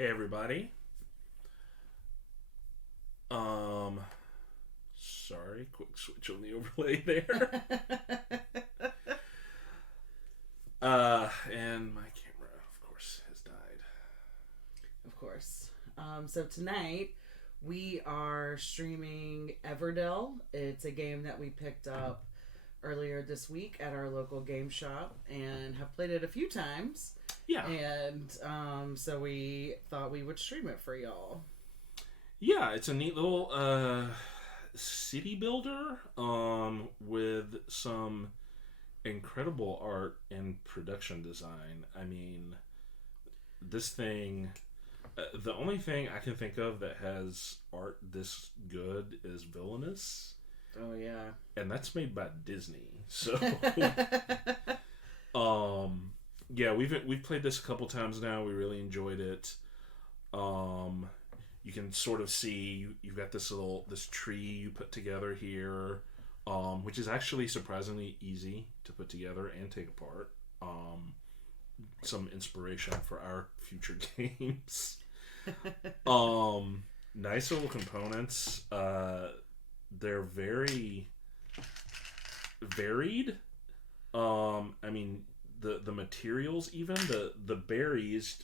Hey everybody. Um Sorry, quick switch on the overlay there. And my camera, of course, has died. Of course. So tonight we are streaming Everdell. It's a game that we picked up earlier this week at our local game shop and have played it a few times. Yeah. And so we thought we would stream it for y'all. Yeah, it's a neat little city builder with some incredible art and production design. I mean, this thing the only thing I can think of that has art this good is Villainous. Oh yeah. And that's made by Disney. So yeah, we've played this a couple times now. We really enjoyed it. You can sort of see you've got this tree you put together here, which is actually surprisingly easy to put together and take apart. Some inspiration for our future games. Nice little components. They're very varied. I mean, the materials, even the berries,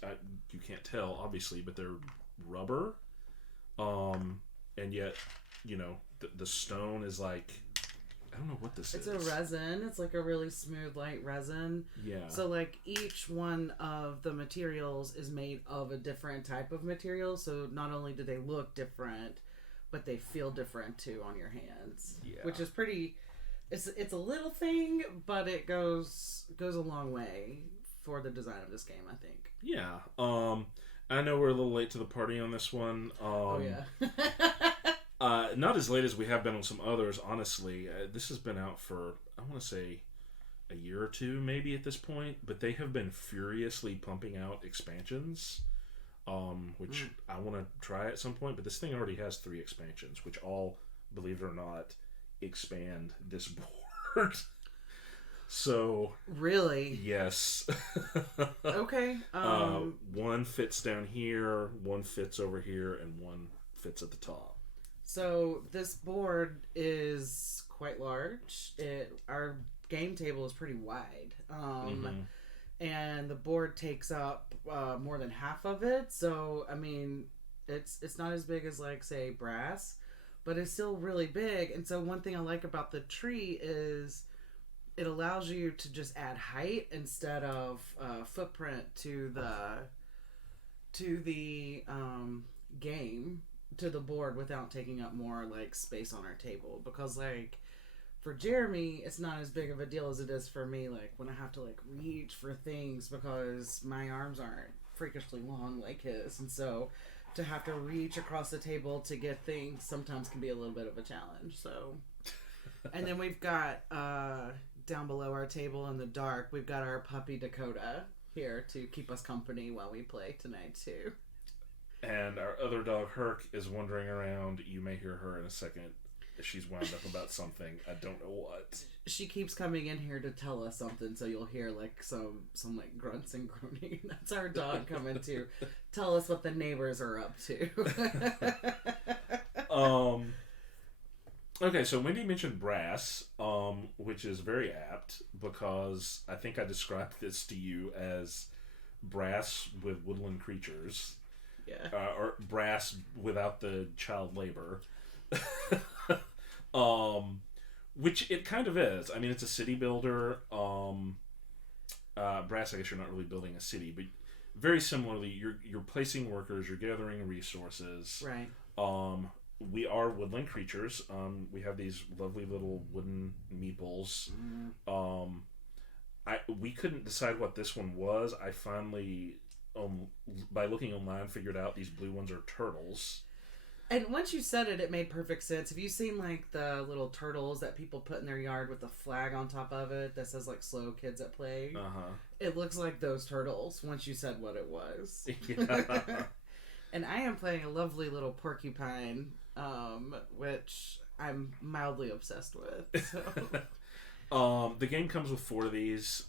you can't tell obviously, but they're rubber. And yet, the stone is like, I don't know what this is. It's a resin. It's like a really smooth, light resin. Yeah. So like each one of the materials is made of a different type of material. So not only do they look different, but they feel different too on your hands. Yeah. Which is pretty. It's a little thing, but it goes a long way for the design of this game, I think. Yeah. I know we're a little late to the party on this one. Oh yeah. Not as late as we have been on some others, honestly. This has been out for, I want to say, a year or two maybe at this point, but they have been furiously pumping out expansions, which I want to try at some point, but this thing already has 3 expansions, which all, believe it or not, expand this board. So really, yes. Okay. One fits down here, one fits over here, and one fits at the top. So this board is quite large. Our game table is pretty wide, and the board takes up more than half of it. So I mean, it's not as big as like say brass, but it's still really big. And so one thing I like about the tree is it allows you to just add height instead of footprint to the game, to the board, without taking up more like space on our table. Because like for Jeremy, it's not as big of a deal as it is for me, like when I have to like reach for things because my arms aren't freakishly long like his, and so to have to reach across the table to get things sometimes can be a little bit of a challenge. So and then we've got down below our table in the dark, we've got our puppy Dakota here to keep us company while we play tonight too. And our other dog Herc is wandering around. You may hear her in a second. She's wound up about something. I don't know what. She keeps coming in here to tell us something, so you'll hear like some like grunts and groaning. That's our dog coming to tell us what the neighbors are up to. Okay, so Wendy mentioned brass, which is very apt because I think I described this to you as brass with woodland creatures. Yeah. Or brass without the child labor. Which it kind of is. I mean, it's a city builder. Brass, I guess you're not really building a city, but very similarly, you're placing workers, you're gathering resources. Right. We are woodland creatures. We have these lovely little wooden meeples. We couldn't decide what this one was. I finally, by looking online, figured out these blue ones are turtles. And once you said it, it made perfect sense. Have you seen like the little turtles that people put in their yard with the flag on top of it that says like "Slow Kids at Play"? It looks like those turtles once you said what it was. Yeah. And I am playing a lovely little porcupine, which I'm mildly obsessed with. So. The game comes with 4 of these,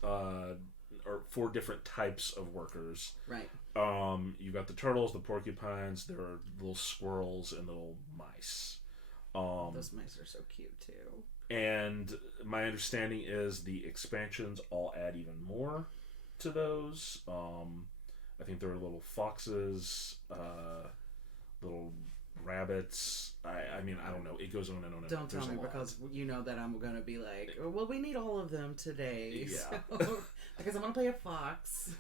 or 4 different types of workers. Right. You've got the turtles, the porcupines, there are little squirrels, and little mice. Those mice are so cute too. And my understanding is the expansions all add even more to those. I think there are little foxes, little rabbits. I mean, I don't know. It goes on and on. Don't tell me, because you know that I'm going to be like, well, we need all of them today. Yeah. So, because I'm going to play a fox.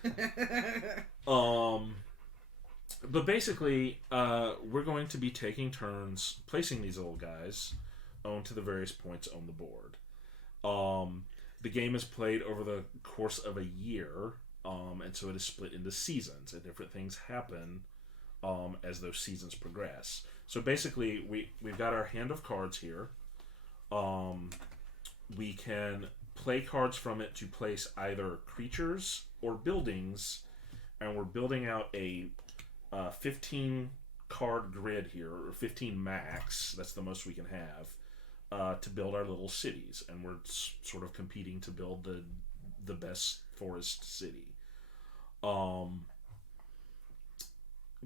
But basically, we're going to be taking turns placing these little guys onto the various points on the board. The game is played over the course of a year, and so it is split into seasons, and different things happen as those seasons progress. So basically, we've got our hand of cards here. We can play cards from it to place either creatures or buildings, and we're building out a 15 card grid here, or 15 max. That's the most we can have to build our little cities, and we're sort of competing to build the best forest city.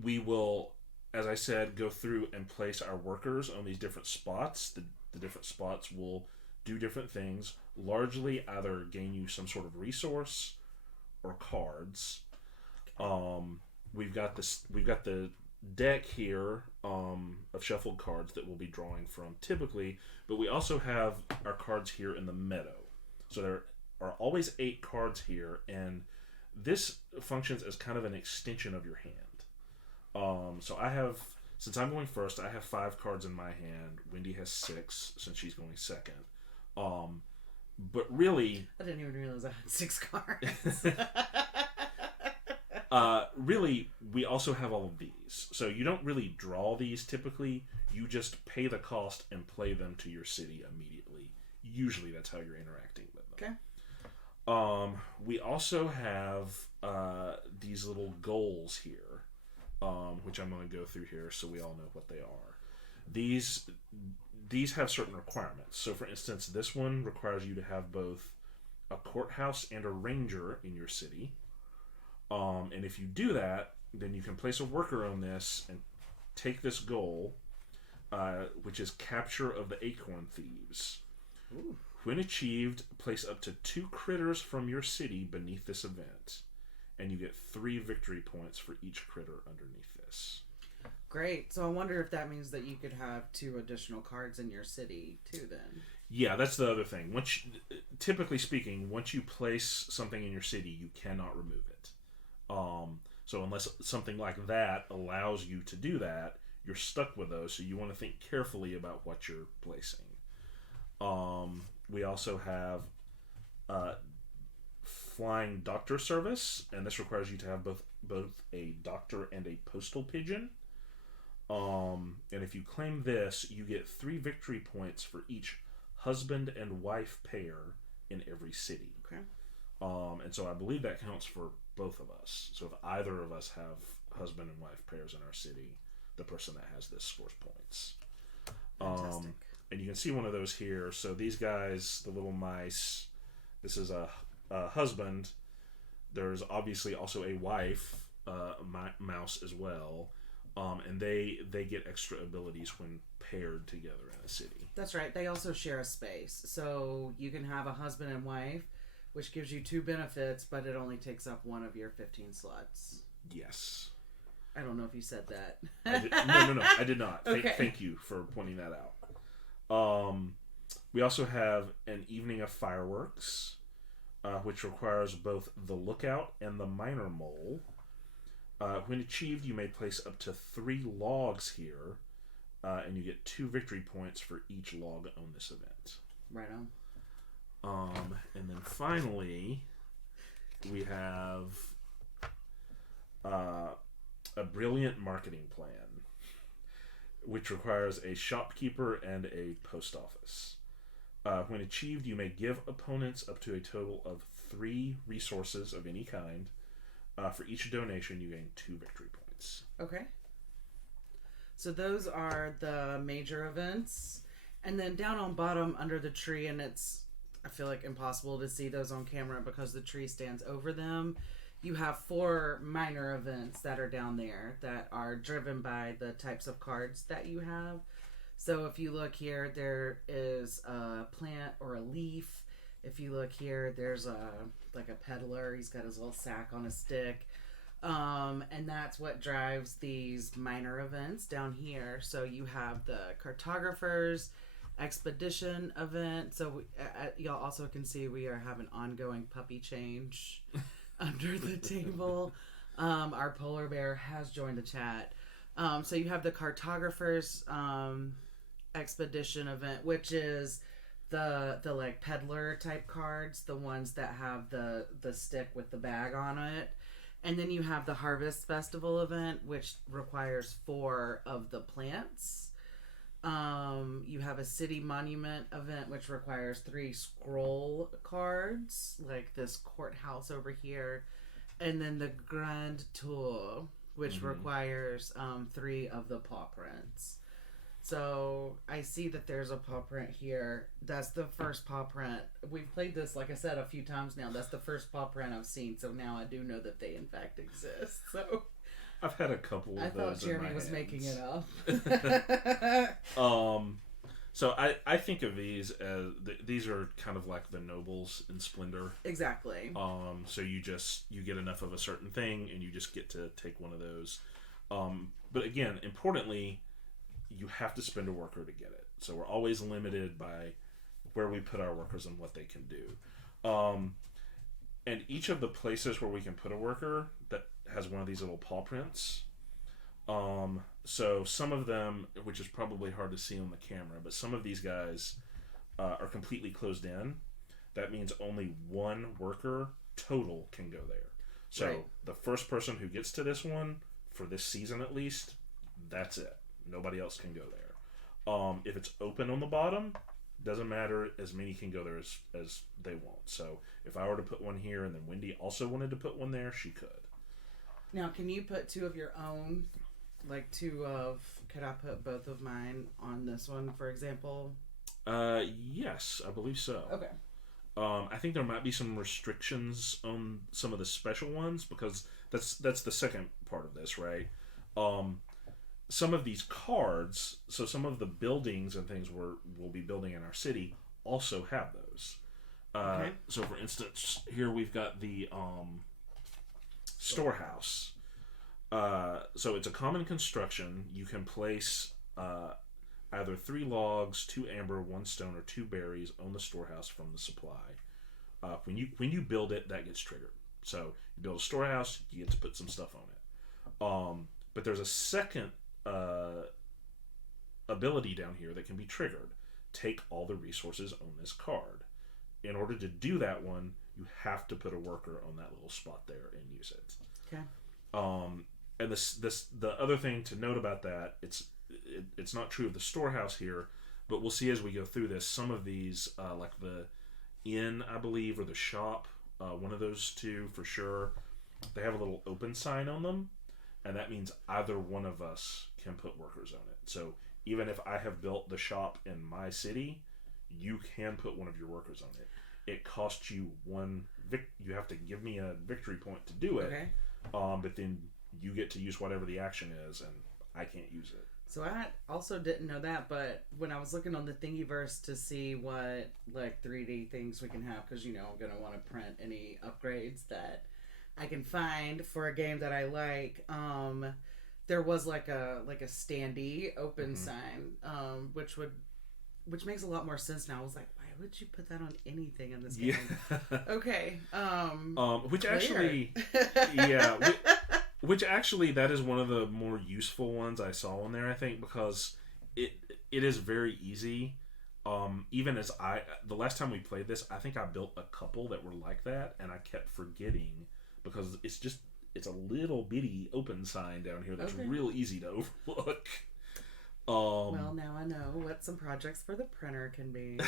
We will, as I said, go through and place our workers on these different spots. The different spots will do different things, largely either gain you some sort of resource or cards. We've got the deck here of shuffled cards that we'll be drawing from typically, but we also have our cards here in the meadow. So there are always 8 cards here, and this functions as kind of an extension of your hand. So I have, since I'm going first, I have 5 cards in my hand. Wendy has 6 since she's going second. But really, I didn't even realize I had 6 cards. Really, we also have all of these. So you don't really draw these typically. You just pay the cost and play them to your city immediately. Usually that's how you're interacting with them. Okay. We also have these little goals here, which I'm going to go through here so we all know what they are. These have certain requirements. So for instance, this one requires you to have both a courthouse and a ranger in your city. And if you do that, then you can place a worker on this and take this goal, which is capture of the acorn thieves. Ooh. When achieved, place up to 2 critters from your city beneath this event, and you get 3 victory points for each critter underneath this. Great. So I wonder if that means that you could have 2 additional cards in your city too then. Yeah, that's the other thing. Typically speaking, once you place something in your city, you cannot remove it. So unless something like that allows you to do that, you're stuck with those, so you want to think carefully about what you're placing. We also have flying doctor service, and this requires you to have both a doctor and a postal pigeon. And if you claim this, you get 3 victory points for each husband and wife pair in every city. Okay. And so I believe that counts for both of us. So if either of us have husband and wife pairs in our city, the person that has this scores points. Fantastic. And you can see one of those here. So these guys, the little mice, this is a husband. There's obviously also a wife, mouse as well. And they get extra abilities when paired together in a city. That's right. They also share a space. So you can have a husband and wife, which gives you 2 benefits, but it only takes up 1 of your 15 slots. Yes. I don't know if you said that. No, I did not. Okay. Thank you for pointing that out. We also have an evening of fireworks, which requires both the lookout and the minor mole. When achieved, you may place up to 3 logs here, and you get 2 victory points for each log on this event. Right on. And then finally, we have a brilliant marketing plan, which requires a shopkeeper and a post office. When achieved, you may give opponents up to a total of 3 resources of any kind. For each donation, you gain 2 victory points. Okay. So those are the major events. And then down on bottom under the tree, and it's I feel like impossible to see those on camera because the tree stands over them. You have 4 minor events that are down there that are driven by the types of cards that you have. So if you look here, there is a plant or a leaf. If you look here, there's a peddler. He's got his little sack on a stick. And that's what drives these minor events down here. So you have the cartographer's expedition event. So y'all also can see we have an ongoing puppy change under the table. Our polar bear has joined the chat. So you have the cartographer's expedition event, which is the like peddler type cards, the ones that have the stick with the bag on it. And then you have the Harvest Festival event, which requires 4 of the plants. You have a City Monument event, which requires 3 scroll cards, like this courthouse over here. And then the Grand Tour, which requires 3 of the paw prints. So I see that there's a paw print here. That's the first paw print. We've played this, like I said, a few times now. That's the first paw print I've seen. So now I do know that they in fact exist. So I've had a couple of those. I thought Jeremy was hands. Making it up. So I think of these as these are kind of like the nobles in Splendor. Exactly. So you get enough of a certain thing and you just get to take one of those. But again, importantly, you have to spend a worker to get it. So we're always limited by where we put our workers and what they can do. And each of the places where we can put a worker that has one of these little paw prints. So some of them, which is probably hard to see on the camera, but some of these guys are completely closed in. That means only 1 worker total can go there. So right. The first person who gets to this one, for this season at least, that's it. Nobody else can go there. If it's open on the bottom, doesn't matter. As many can go there as they want. So if I were to put one here and then Wendy also wanted to put one there, she could. Now, can you put 2 of your own? Like could I put both of mine on this one, for example? Yes, I believe so. Okay. I think there might be some restrictions on some of the special ones because that's the second part of this, right? Some of these cards, so some of the buildings and things we'll be building in our city also have those. Okay. So for instance, here we've got the storehouse. So it's a common construction. You can place either 3 logs, 2 amber, 1 stone, or 2 berries on the storehouse from the supply. When you build it, that gets triggered. So you build a storehouse, you get to put some stuff on it. But there's a second ability down here that can be triggered. Take all the resources on this card. In order to do that one, you have to put a worker on that little spot there and use it. Okay. And the other thing to note about that, it's not true of the storehouse here, but we'll see as we go through this. Some of these, like the inn, I believe, or the shop, one of those 2 for sure, they have a little open sign on them, and that means either one of us can put workers on it. So even if I have built the shop in my city, you can put one of your workers on it. It costs you 1 you have to give me a victory point to do it. Okay. But then you get to use whatever the action is, and I can't use it. So I also didn't know that, but when I was looking on the Thingiverse to see what like 3D things we can have, because I'm gonna want to print any upgrades that I can find for a game that I like. There was like a standee open sign, which makes a lot more sense now. I was like, why would you put that on anything in this game? Yeah. Okay. Which actually, yeah. Which actually, that is one of the more useful ones I saw on there, I think, because it is very easy. Even as the last time we played this, I think I built a couple that were like that, and I kept forgetting because it's a little bitty open sign down here that's real easy to overlook. Well, now I know what some projects for the printer can be.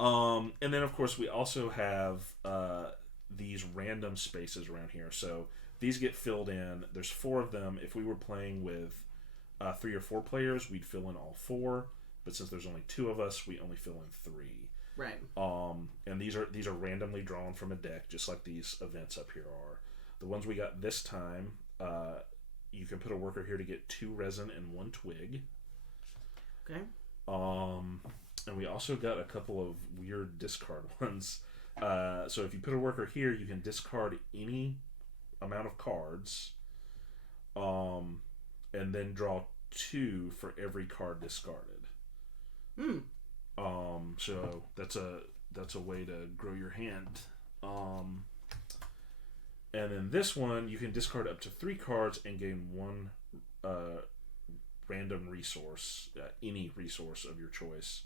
And then, of course, we also have these random spaces around here. So these get filled in. There's 4 of them. If we were playing with 3 or 4 players, we'd fill in all 4. But since there's only 2 of us, we only fill in 3. Right. And these are randomly drawn from a deck, just like these events up here are. The ones we got this time, you can put a worker here to get 2 resin and 1 twig. Okay. And we also got a couple of weird discard ones. So if you put a worker here, you can discard any amount of cards, and then draw 2 for every card discarded. So that's a way to grow your hand. And then this one, you can discard up to 3 cards and gain 1 random resource, any resource of your choice,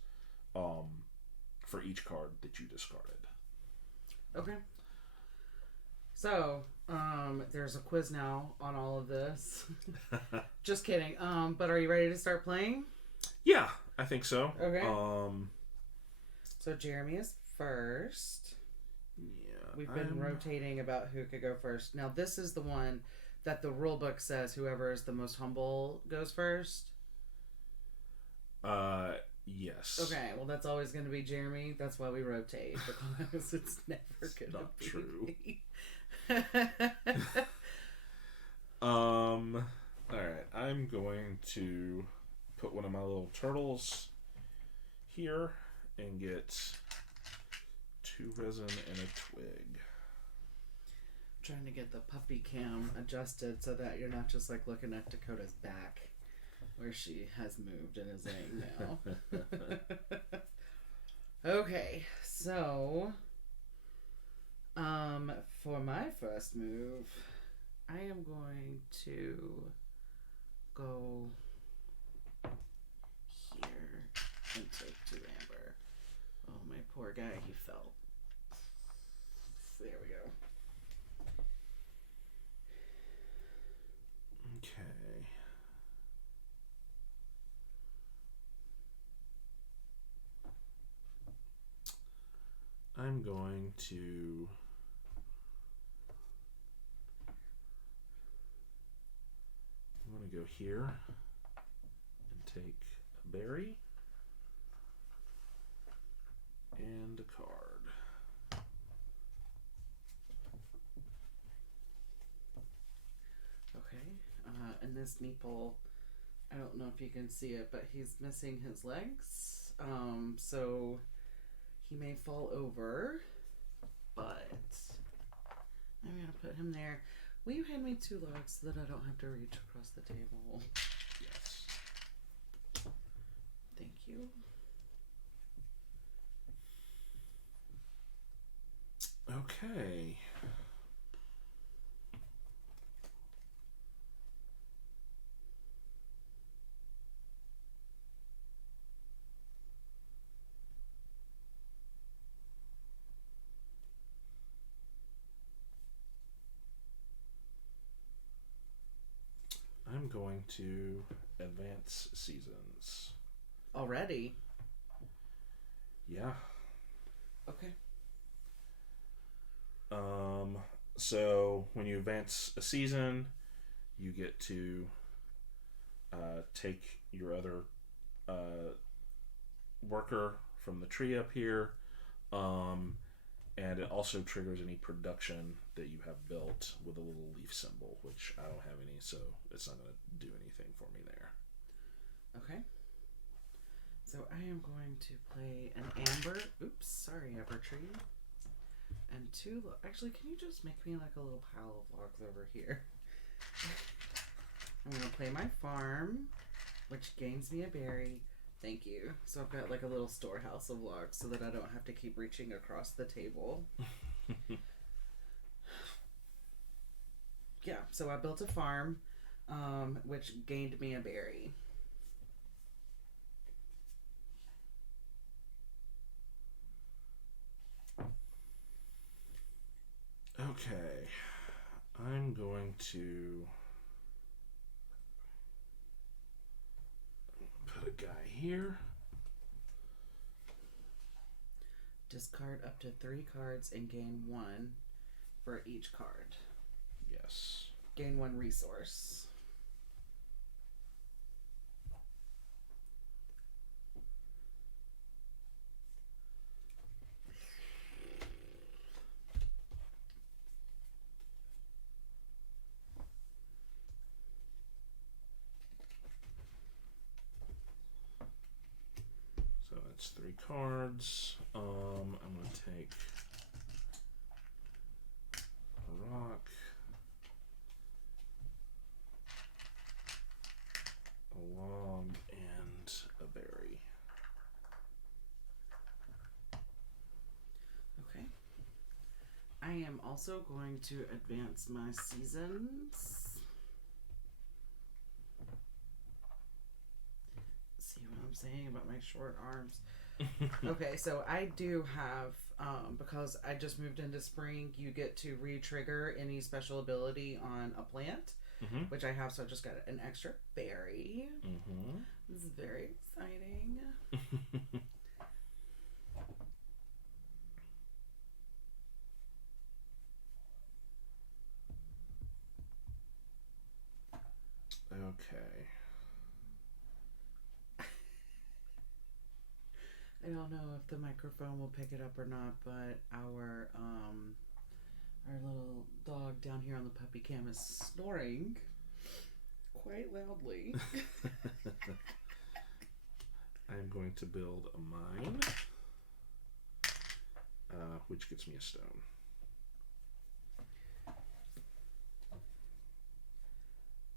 for each card that you discarded. Okay. So, there's a quiz now on all of this. Just kidding. But are you ready to start playing? Yeah, I think so. Okay. So Jeremy is first. Yeah. We've been rotating about who could go first. Now this is the one that the rule book says whoever is the most humble goes first. Yes. Okay, well that's always going to be Jeremy. That's why we rotate, because it's never going to be true. me. Alright, I'm going to put one of my little turtles here and get 2 resin and a twig. I'm trying to get the puppy cam adjusted so that you're not just like looking at Dakota's back where she has moved and is laying now. Okay, so for my first move, I am going to go here and take 2 amber. Oh, my poor guy, he fell. There we go. Okay. I'm going to go here and take a berry and a card. Okay, and this meeple, I don't know if you can see it, but he's missing his legs, so he may fall over, but I'm going to put him there. Will you hand me 2 logs so that I don't have to reach across the table? Yes. Thank you. Okay. I'm going to advance seasons. Already? Yeah. Okay. So when you advance a season, you get to take your other worker from the tree up here, and it also triggers any production that you have built with a little leaf symbol, which I don't have any, so it's not going to do anything for me there. Okay. So I am going to play an amber. Oops, sorry, Evertree. And 2. Actually, can you just make me like a little pile of logs over here? I'm going to play my farm, which gains me a berry. Thank you. So I've got like a little storehouse of logs so that I don't have to keep reaching across the table. Yeah, so I built a farm, which gained me a berry. Okay, I'm going to put a guy here. Discard up to 3 cards and gain 1 for each card. Yes. Gain 1 resource. That's 3 cards. I'm going to take a rock, a log, and a berry. Okay. I am also going to advance my seasons. See what I'm saying about my short arms. Okay, so I do have, because I just moved into spring, you get to re-trigger any special ability on a plant, which I have, so I just got an extra berry. This is very exciting. Okay. I don't know if the microphone will pick it up or not, but our little dog down here on the puppy cam is snoring quite loudly. I'm going to build a mine, which gets me a stone.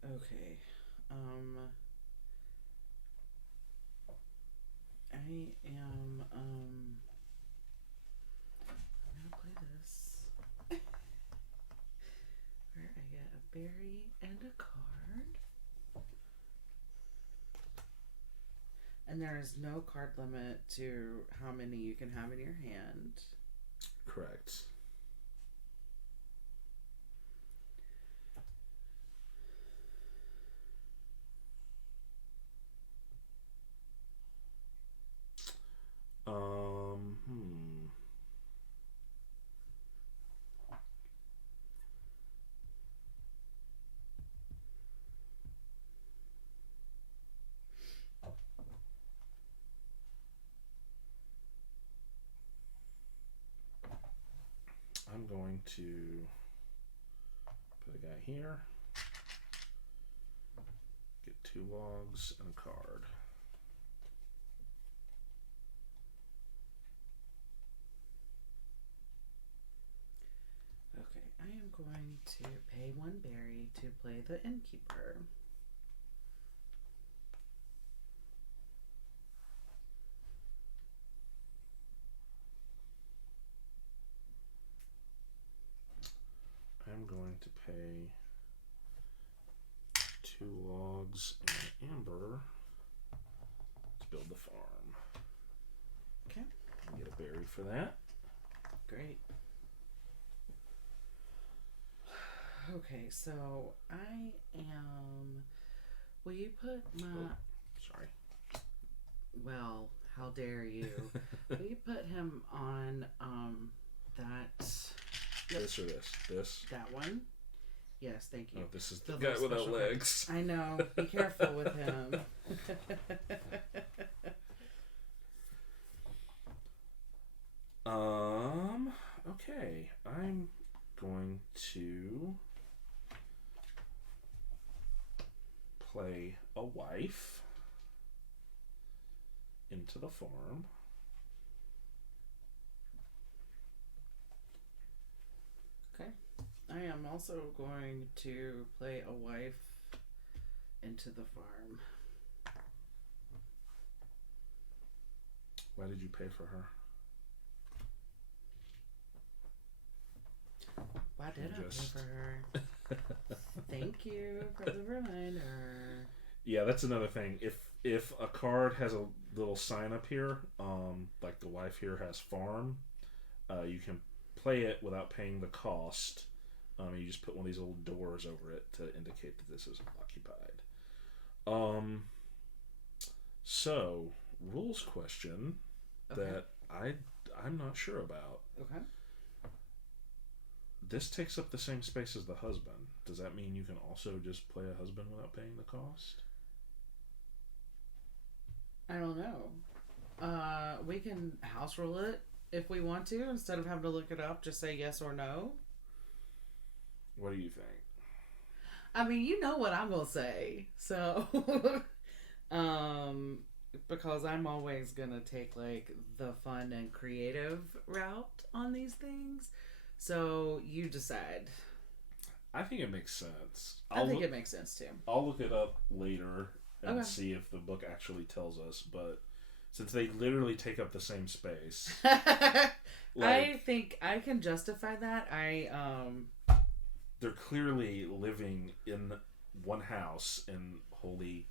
Okay. I am I'm gonna play this where I get a berry and a card. And there is no card limit to how many you can have in your hand. Correct. I'm going to put a guy here, get 2 logs and a card. Okay, I am going to pay 1 berry to play the innkeeper. I'm going to pay 2 logs and an amber to build the farm. Okay. Get a berry for that. Great. Okay, so I am. Will you put my. Sorry. Well, how dare you? Will you put him on that. This or this? This? That one? Yes, thank you. Oh, this is the The guy little without special legs. I know. Be careful with him. Okay. I'm going to play a wife into the farm. Okay. I am also going to play a wife into the farm. Why did you pay for her? Why did I pay for her? Thank you for the reminder. Yeah, that's another thing. If a card has a little sign up here, like the wife here has farm, you can play it without paying the cost. You just put one of these little doors over it to indicate that this is occupied. So rules question that I'm not sure about. Okay. This takes up the same space as the husband. Does that mean you can also just play a husband without paying the cost? I don't know. We can house rule it if we want to, instead of having to look it up. Just say yes or no. What do you think? I mean, you know what I'm gonna say. So, because I'm always gonna take like the fun and creative route on these things. So you decide. I think it makes sense. I think it makes sense too. I'll look it up later and Okay. see if the book actually tells us, but since they literally take up the same space, I think I can justify that. they're clearly living in one house in holy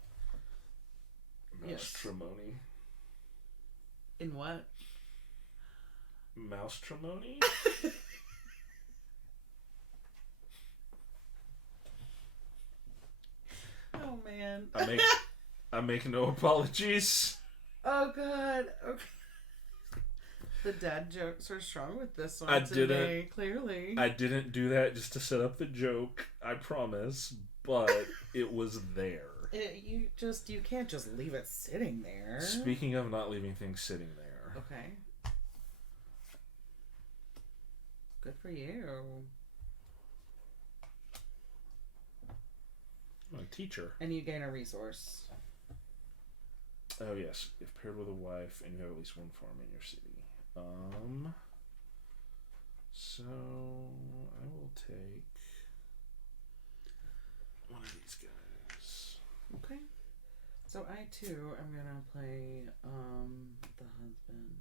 matrimony. In what? Matrimony? Oh man. I make no apologies. Oh god. Okay. The dad jokes are strong with this one clearly. I didn't do that just to set up the joke, I promise, but it was there. You can't just leave it sitting there. Speaking of not leaving things sitting there. Okay. Good for you. I'm a teacher. And you gain a resource. Oh yes, if paired with a wife and you have at least one farm in your city. So I will take one of these guys. Okay. So I too am gonna play the husband.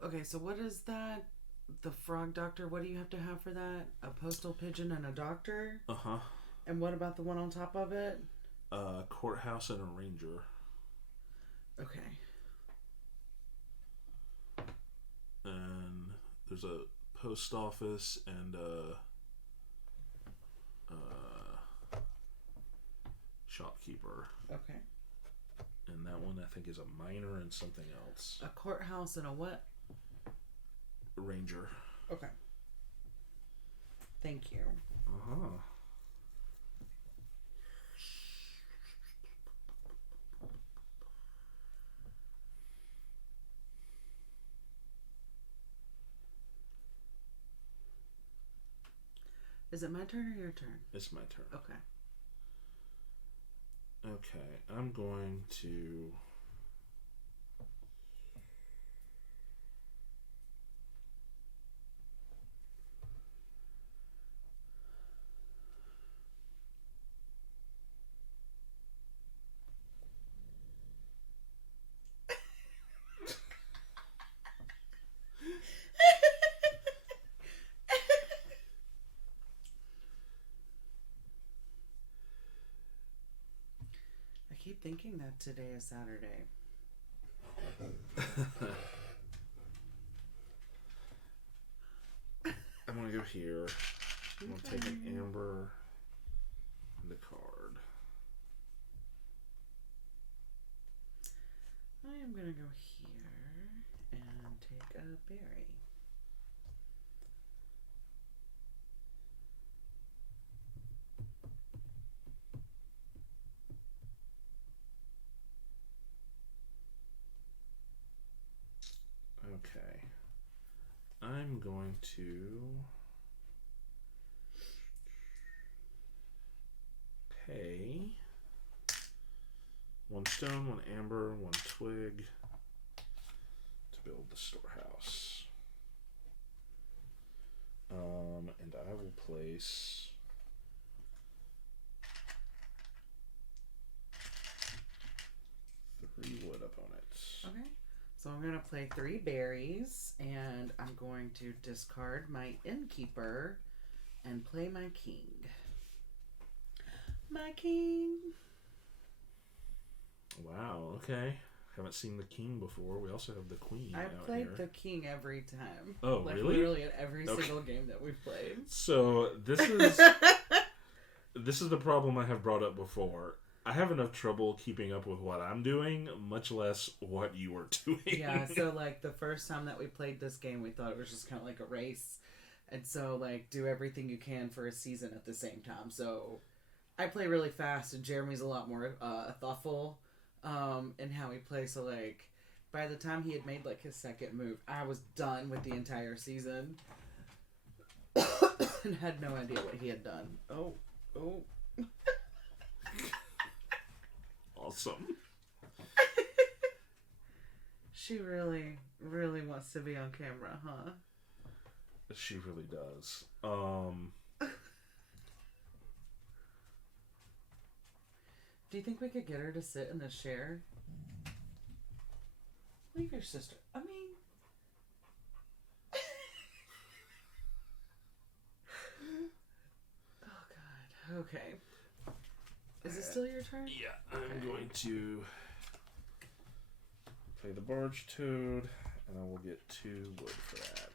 Okay, so what is that? The frog doctor, what do you have to have for that? A postal pigeon and a doctor? Uh-huh. And what about the one on top of it? Courthouse and a ranger. Okay. And there's a post office and a shopkeeper. Okay. And that one I think is a miner and something else. A courthouse and a what? Ranger. Okay. Thank you. Uh-huh. Is it my turn or your turn? It's my turn. Okay. Okay, I'm going to... I keep thinking that today is Saturday. I'm going to go here. I'm going to take an amber and a card. I am going to go here and take a berry. Okay. I'm going to pay one stone, one amber, one twig to build the storehouse. And I will place three wood up on it. Okay. So I'm going to play 3 berries, and I'm going to discard my innkeeper and play my king. My king. Wow, okay. Haven't seen the king before. We also have the queen I've out played here. the king every time. Oh, like, really? Literally in every single game that we've played. So this is this is the problem I have brought up before. I have enough trouble keeping up with what I'm doing, much less what you are doing. Yeah, so like the first time that we played this game, we thought it was just kind of like a race. And so, like, do everything you can for a season at the same time. So, I play really fast, and Jeremy's a lot more thoughtful in how he plays. So, like, by the time he had made, like, his second move, I was done with the entire season. And had no idea what he had done. Oh. Awesome. She really, really wants to be on camera, huh? She really does. Do you think we could get her to sit in the chair? Leave your sister. I mean... Oh, God. Okay. Is it still your turn? Yeah, I'm going to play the barge toad, and I will get 2 wood for that.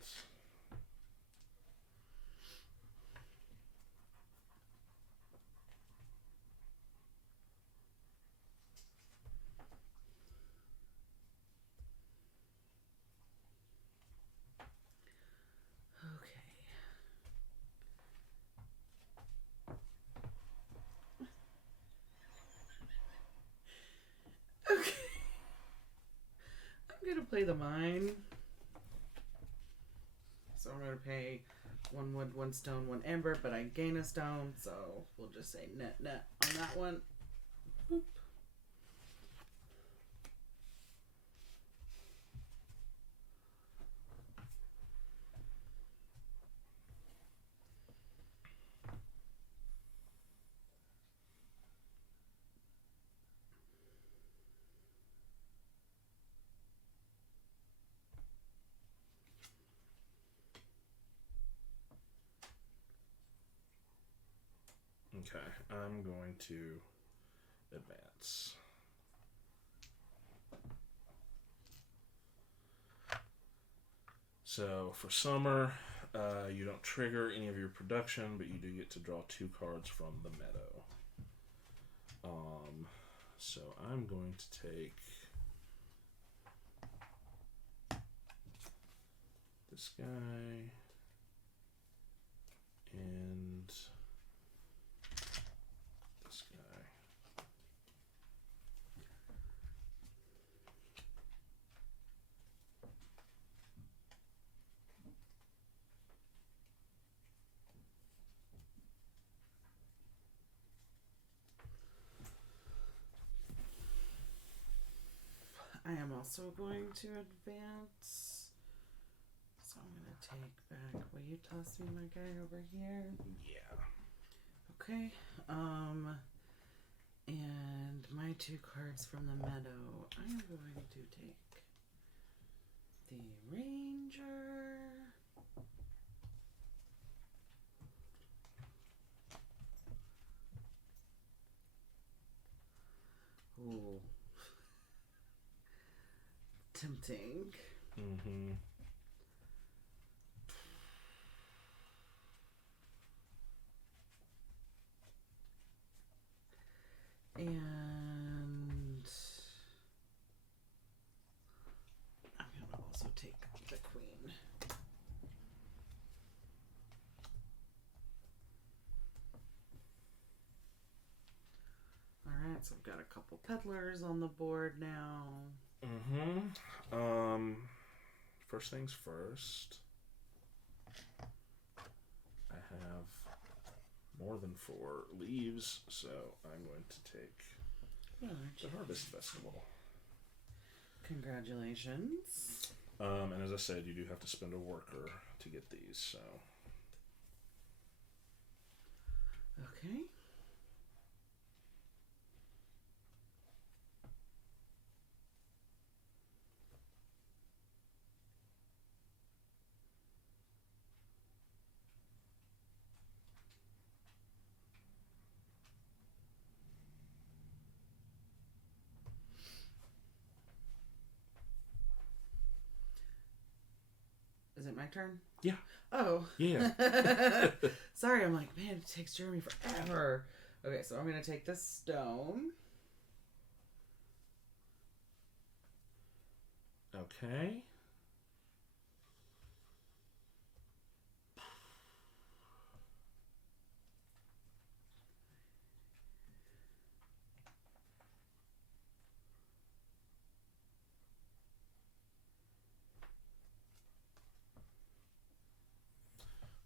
Okay. I'm gonna play the mine. So I'm gonna pay 1 wood, 1 stone, 1 amber, but I gain a stone, so we'll just say net on that one. Boop. Okay, I'm going to advance. So for summer, you don't trigger any of your production, but you do get to draw 2 cards from the meadow. So I'm going to take this guy and this guy. I am also going to advance. So I'm going to take back. Will you toss me my guy over here? Yeah. Okay. And my 2 cards from the meadow. I am going to take the ranger. Ooh. Tempting. Mm-hmm. And I'm going to also take the queen. Alright, so I've got a couple peddlers on the board now. Mm-hmm. First things first. I have more than 4 leaves, so I'm going to take the Harvest Festival. Congratulations. And as I said, you do have to spend a worker to get these, so. Okay. Is it my turn? Yeah. Oh. Yeah. Sorry, I'm like, man, it takes Jeremy forever. Okay, so I'm going to take this stone. Okay.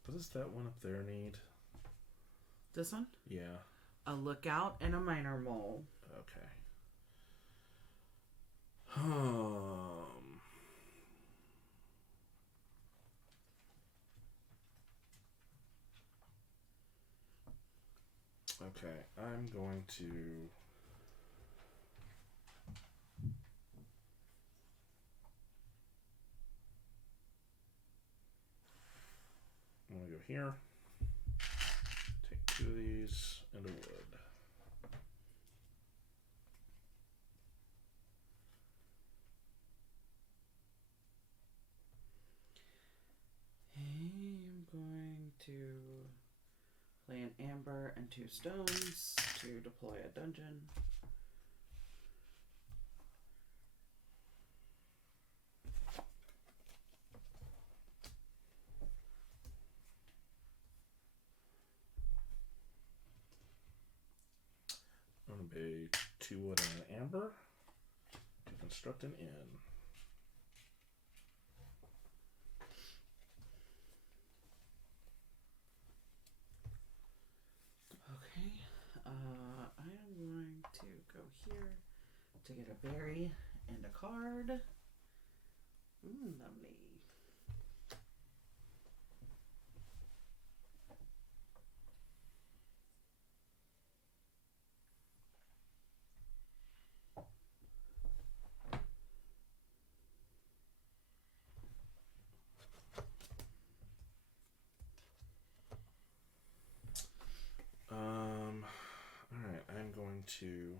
What does that one up there need? This one? Yeah. A lookout and a minor mole. Okay. Okay, I'm going to... I'm going to go here. Take 2 of these and a wood. I'm going to play an amber and 2 stones to deploy a dungeon. I'm going to pay 2 wood and an amber to construct an inn. Okay, I'm going to go here to get a berry and a card. Lovely. Alright, I'm going to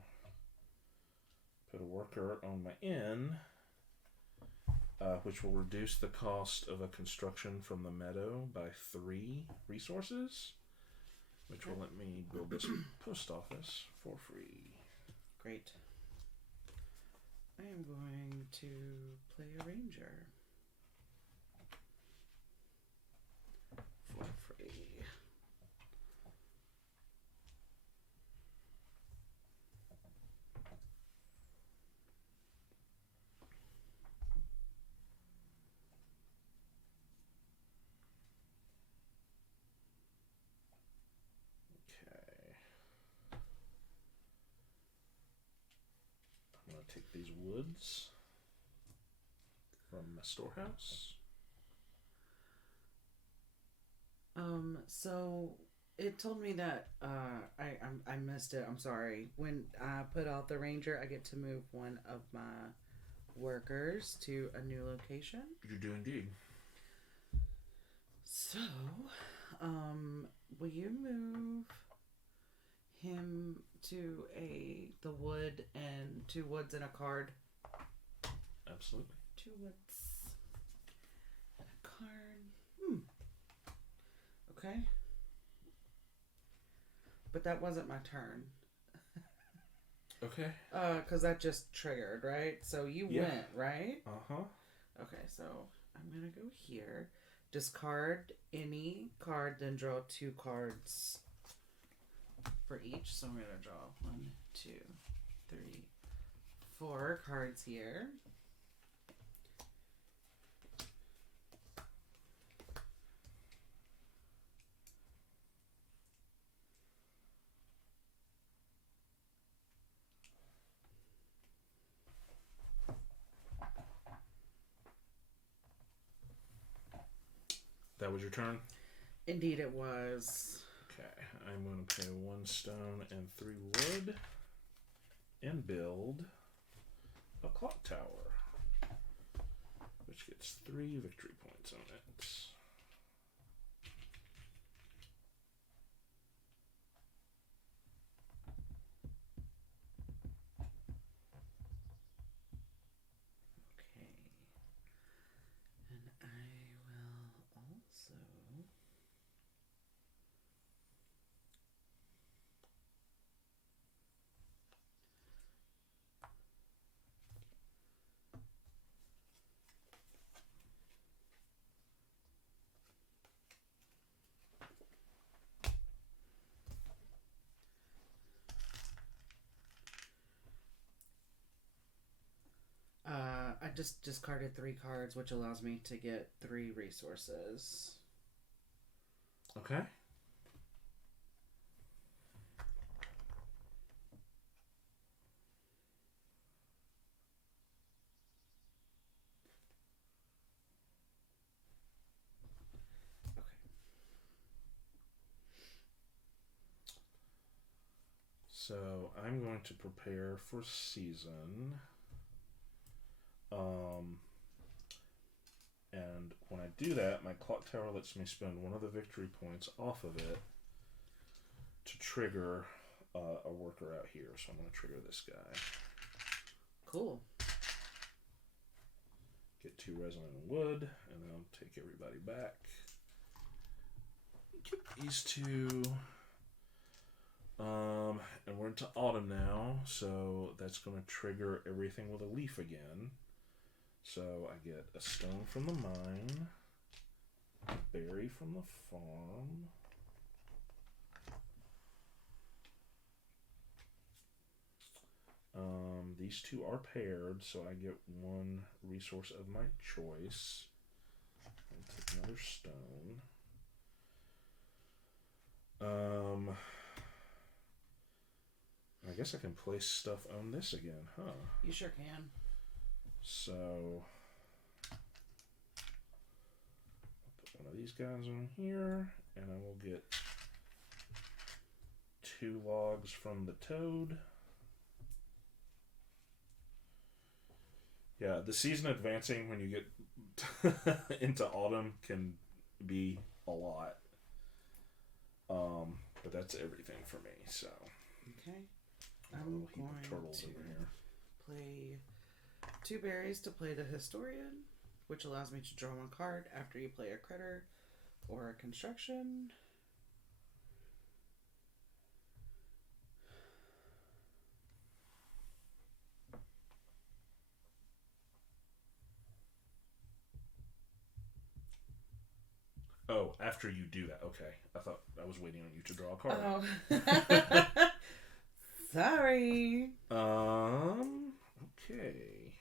put a worker on my inn, which will reduce the cost of a construction from the meadow by 3 resources, which will let me build this post office for free. Great. I am going to play a ranger for free. I'm going to take these woods from my storehouse. So it told me that I missed it. I'm sorry. When I put out the ranger, I get to move one of my workers to a new location. You do indeed. So, will you move him to the wood and 2 woods and a card? Absolutely. 2 woods and a card. Okay. But that wasn't my turn. Okay. Because that just triggered, right? So you went, right? Uh-huh. Okay, so I'm gonna go here. Discard any card, then draw 2 cards for each. So I'm gonna draw 1, 2, 3, 4 cards here. That was your turn? Indeed it was. Okay, I'm going to pay 1 stone and 3 wood and build a clock tower, which gets 3 victory points on it. Okay. And I will also... I just discarded 3 cards, which allows me to get 3 resources. Okay. So I'm going to prepare for season. And when I do that, my clock tower lets me spend one of the victory points off of it to trigger a worker out here. So I'm going to trigger this guy. Cool. Get 2 resin and wood, and then I'll take everybody back. Get these 2. And we're into autumn now, so that's going to trigger everything with a leaf again. So I get a stone from the mine, a berry from the farm, these 2 are paired, so I get 1 resource of my choice. I'll take another stone. I guess I can place stuff on this again, huh? You sure can. So I'll put one of these guys on here, and I will get 2 logs from the toad. Yeah, the season advancing when you get into autumn can be a lot. But that's everything for me, so. Okay. I'm going to play 2 berries to play the Historian, which allows me to draw 1 card after you play a critter or a construction. Oh, after you do that. Okay. I thought I was waiting on you to draw a card. Oh. Sorry. Okay.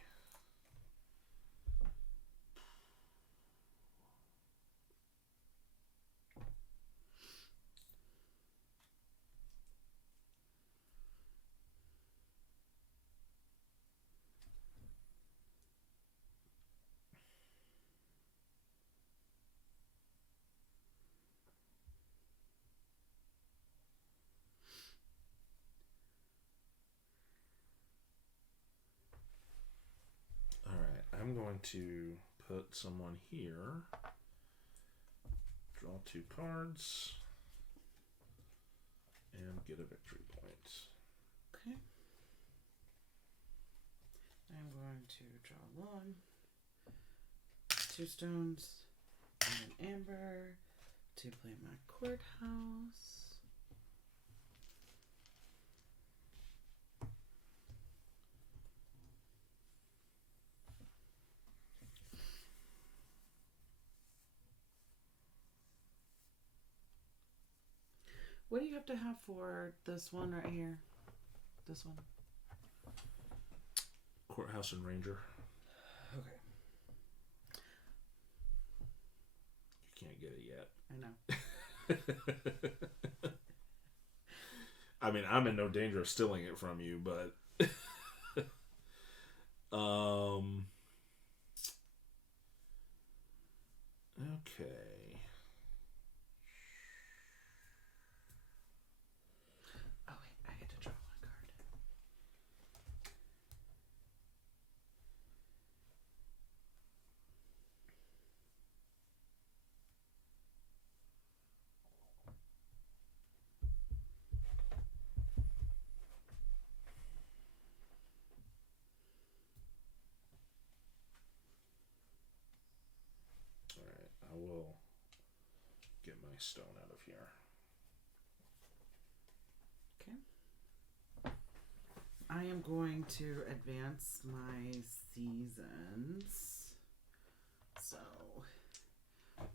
I'm going to put someone here, draw 2 cards, and get a victory point. Okay. I'm going to draw 1, 2 stones, and an amber to play my courthouse. What do you have to have for this one right here? This one? Courthouse and Ranger. Okay. You can't get it I yet. I mean, I'm in no danger of stealing it from you, but okay. Oh wait, I get to draw 1 card. Alright, I will get my stone out of here. Okay. I am going to advance my seasons. So,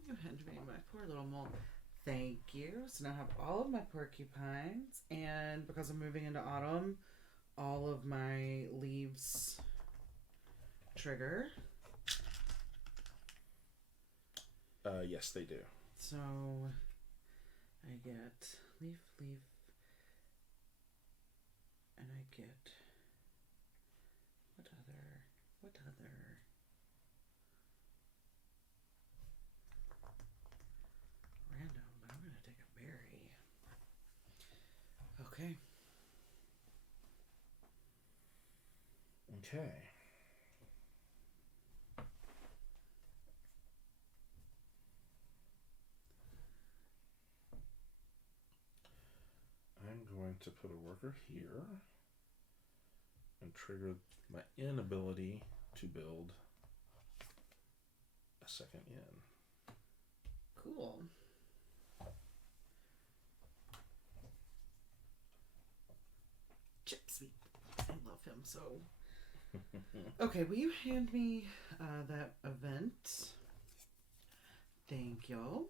you hand me my poor little mole. Thank you. So now I have all of my porcupines, and because I'm moving into autumn, all of my leaves trigger. Yes, they do. So I get leaf, and I get what other random, but I'm gonna take a berry. Okay. Okay. I'm going to put a worker here and trigger my inability to build a second inn. Cool. Chips. I love him so. Okay, will you hand me that event? Thank you.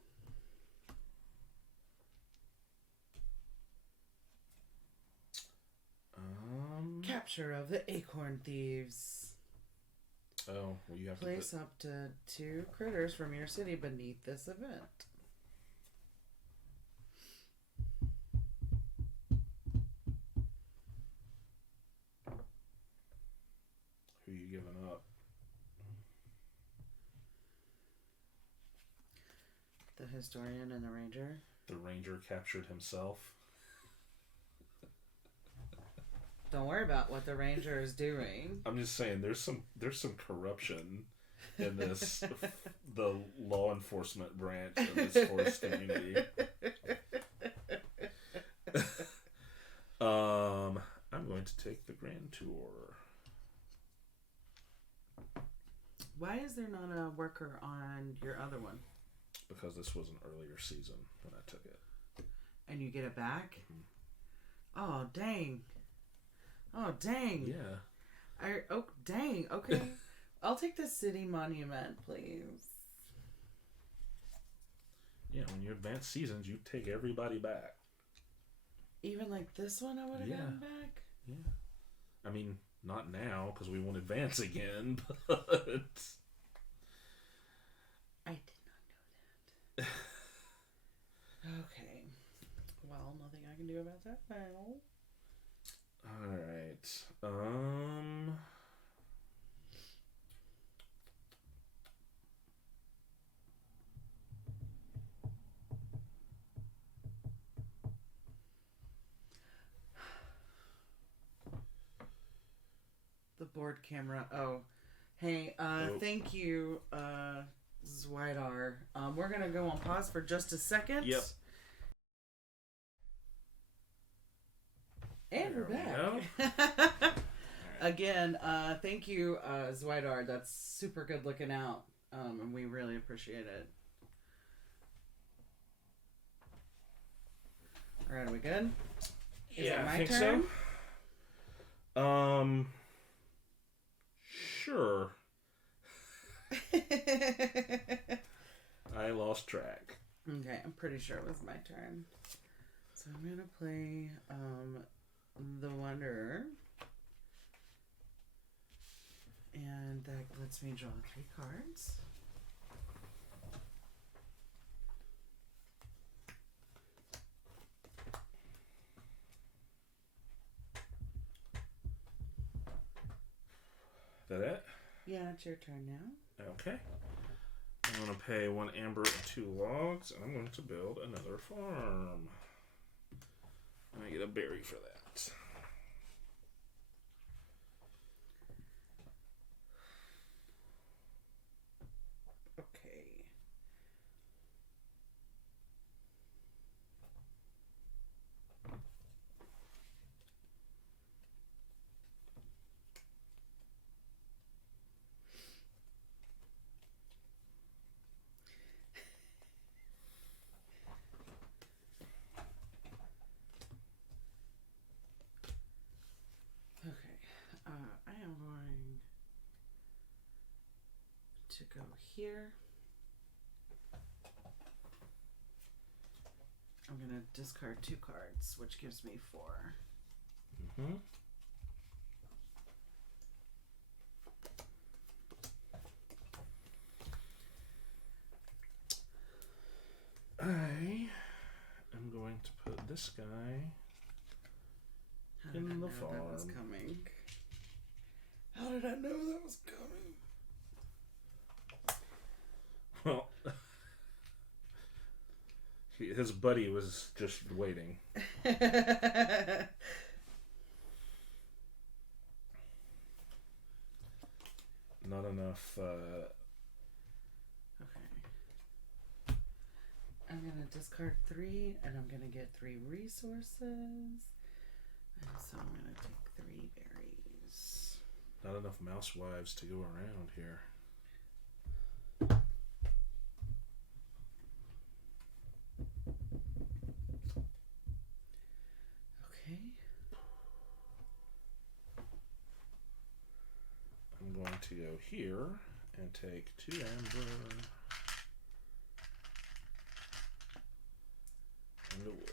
Capture of the acorn thieves. Oh, well, you have Place to up to 2 critters from your city beneath this event. Who are you giving up? The historian and the ranger. The ranger captured himself. Don't worry about what the ranger is doing. I'm just saying, there's some corruption in this the law enforcement branch of this forest community. I'm going to take the grand tour. Why is there not a worker on your other one? Because this was an earlier season when I took it. And you get it back? Mm-hmm. Oh, dang. Oh, dang. Yeah. Oh, dang. Okay. I'll take the city monument, please. Yeah, when you advance seasons, you take everybody back. Even like this one I would have gotten back? Yeah. I mean, not now, because we won't advance again, but... I did not know that. Okay. Well, nothing I can do about that now. Alright. The board camera. Oh. Hey, thank you, Zwidar. We're gonna go on pause for just a second. Yep. And we're back. Again, thank you, Zwidar. That's super good looking out. And we really appreciate it. Alright, are we good? Is it my I think turn? so. Sure. I lost track. Okay, I'm pretty sure it was my turn. So I'm gonna play the Wanderer. And that lets me draw 3 cards. Is that it? Yeah, it's your turn now. Okay. I'm going to pay 1 amber and 2 logs, and I'm going to build another farm. And I get a berry for that. Okay. I am going to go here. I'm going to discard 2 cards, which gives me 4. Mm-hmm. I am this guy How did I in the know farm. that was coming? How did I know that was coming? Well, his buddy was just waiting. Not enough. Okay. I'm gonna discard 3, and I'm gonna get 3 resources. And so I'm gonna take 3 berries. Not enough mouse wives to go around here. Okay. I'm going to go here and take 2 amber and a wood.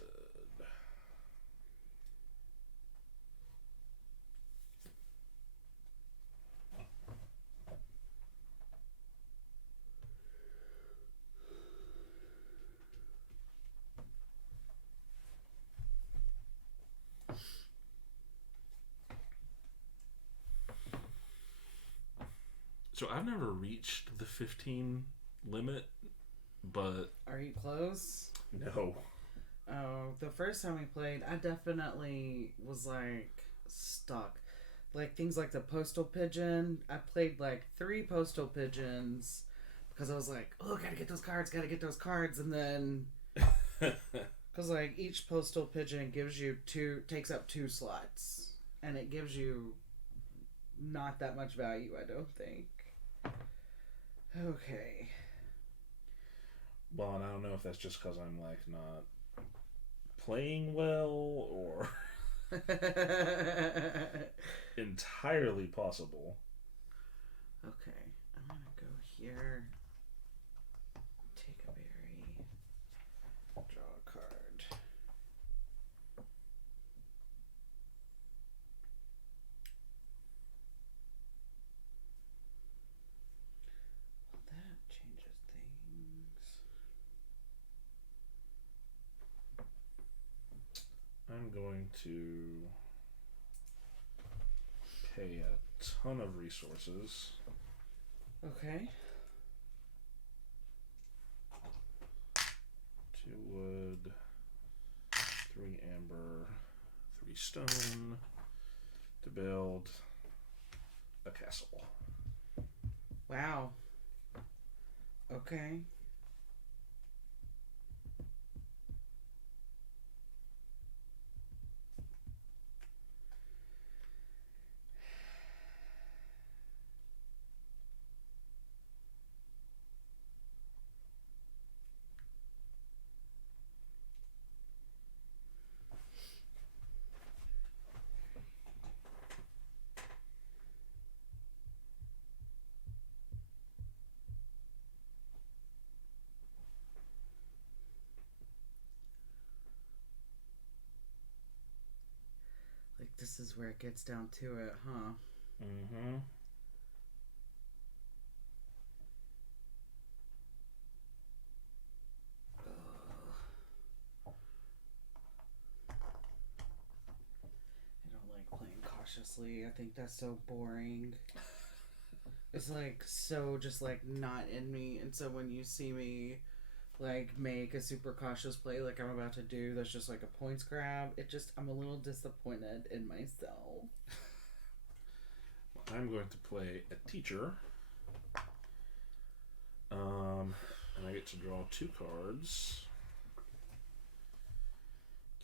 So I've never reached the 15 limit, but... Are you close? No. Oh, the first time we played, I definitely was like stuck. Like things like the postal pigeon. I played like 3 postal pigeons because I was like, oh, gotta get those cards, and then because like each postal pigeon gives you takes up 2 slots, and it gives you not that much value, I don't think. Okay. Well, and I don't know if that's just because I'm like not playing well or entirely possible. Okay, I'm gonna go here, take a berry, draw a card. Well, that changes things. I'm going to pay a ton of resources. Okay. 2 wood, 3 amber, 3 stone to build a castle. Wow. Okay. Like this is where it gets down to it, huh? Mm-hmm. I don't like playing cautiously. I think that's so boring. It's like so just like not in me. And so when you see me like make a super cautious play like I'm about to do that's just like a points grab, I'm a little disappointed in myself. Well, I'm going to play a teacher. And I get to draw 2 cards.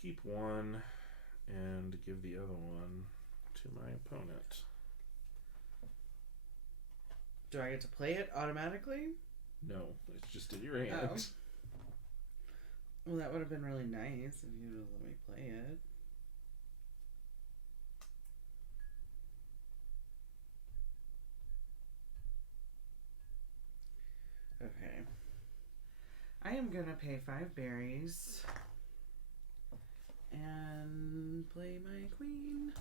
Keep 1 and give the other one to my opponent. Do I get to play it automatically? No, it's just in your hand. Oh. Well, that would have been really nice if you would let me play it. Okay. I am gonna pay 5 berries and play my queen.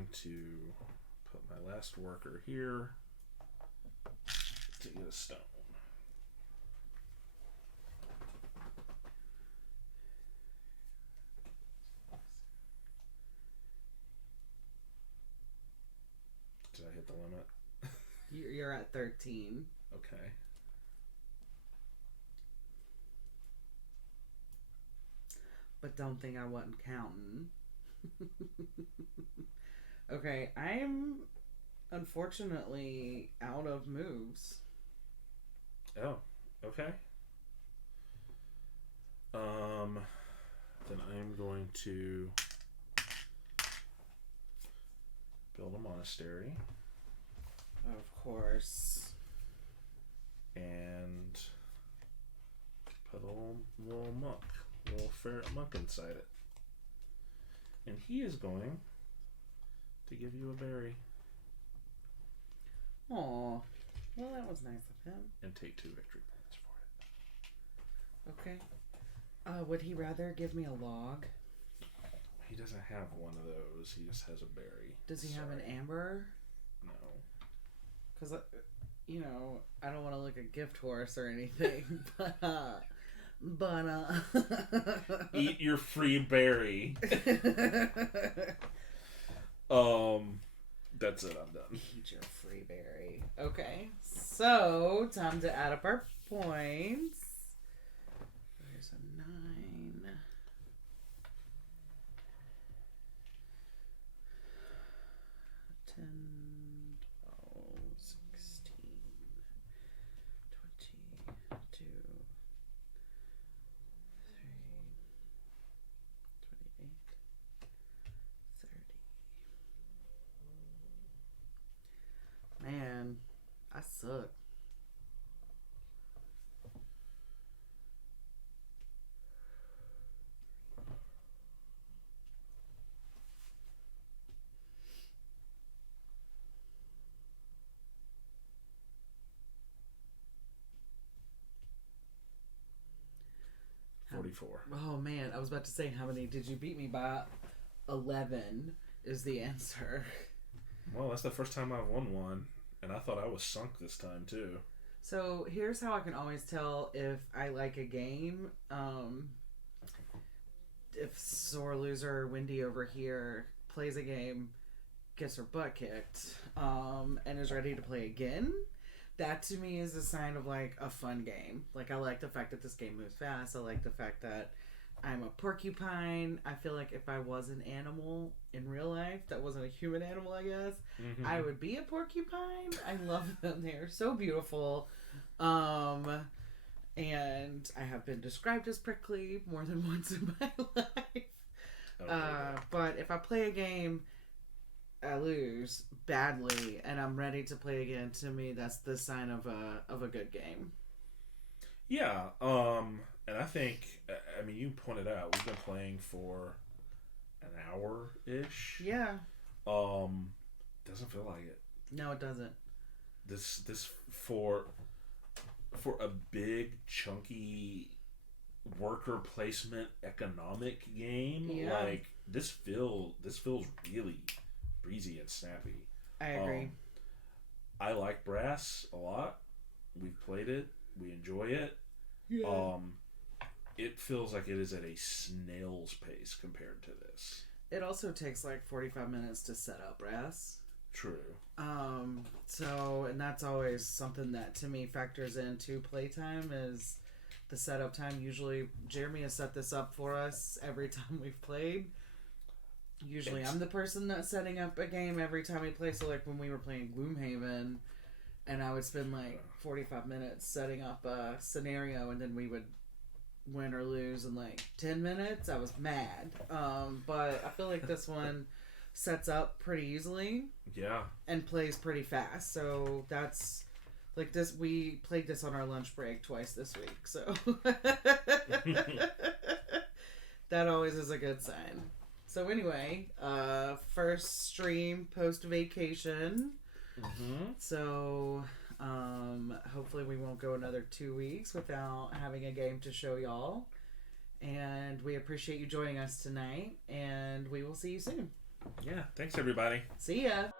going to put my last worker here to get a stone. Did I hit the limit? You're at 13. Okay. But don't think I wasn't counting. Okay, I'm unfortunately out of moves. Oh, okay. Then I'm going to build a monastery. Of course. And put a little monk, a little ferret monk inside it. And he is going to give you a berry. Aw. Well, that was nice of him. And take 2 victory points for it. Okay. Would he rather give me a log? He doesn't have one of those. He just has a berry. Does he have an amber? No. Because, I don't want to look a gift horse or anything, but Eat your free berry. That's it. I'm done. Eat your free berry. Okay. So, time to add up our points. There's a 9. 10, 12, 16, 22, 28, 30. Man, I suck. Oh man, I was about to say, how many did you beat me by? 11 is the answer. Well, that's the first time I've won one, and I thought I was sunk this time too. So here's how I can always tell if I like a game. If sore loser Wendy over here plays a game, gets her butt kicked, and is ready to play again, that to me is a sign of like a fun game. Like, I like the fact that this game moves fast. I like the fact that I'm a porcupine. I feel like if I was an animal in real life that wasn't a human animal, I guess, I would be a porcupine. I love them. They're so beautiful. And I have been described as prickly more than once in my life. But if I play a game, I lose badly and I'm ready to play again, to me that's the sign of a good game. Yeah, and I think, I mean, you pointed out we've been playing for an hour-ish. Yeah. Doesn't feel like it. No, it doesn't. This for a big chunky worker placement economic game, like this feels really breezy and snappy. I agree. I like Brass a lot. We've played it. We enjoy it. Yeah. It feels like it is at a snail's pace compared to this. It also takes like 45 minutes to set up Brass. True. So, and that's always something that to me factors into playtime is the setup time. Usually Jeremy has set this up for us every time we've played. Usually I'm the person that's setting up a game every time we play. So like when we were playing Gloomhaven, and I would spend like 45 minutes setting up a scenario, and then we would win or lose in like 10 minutes. I was mad. But I feel like this one sets up pretty easily. Yeah. And plays pretty fast. So that's like this. We played this on our lunch break twice this week. So that always is a good sign. So anyway, first stream post vacation. So hopefully we won't go another 2 weeks without having a game to show y'all. And we appreciate you joining us tonight, and we will see you soon. Yeah, thanks everybody. See ya.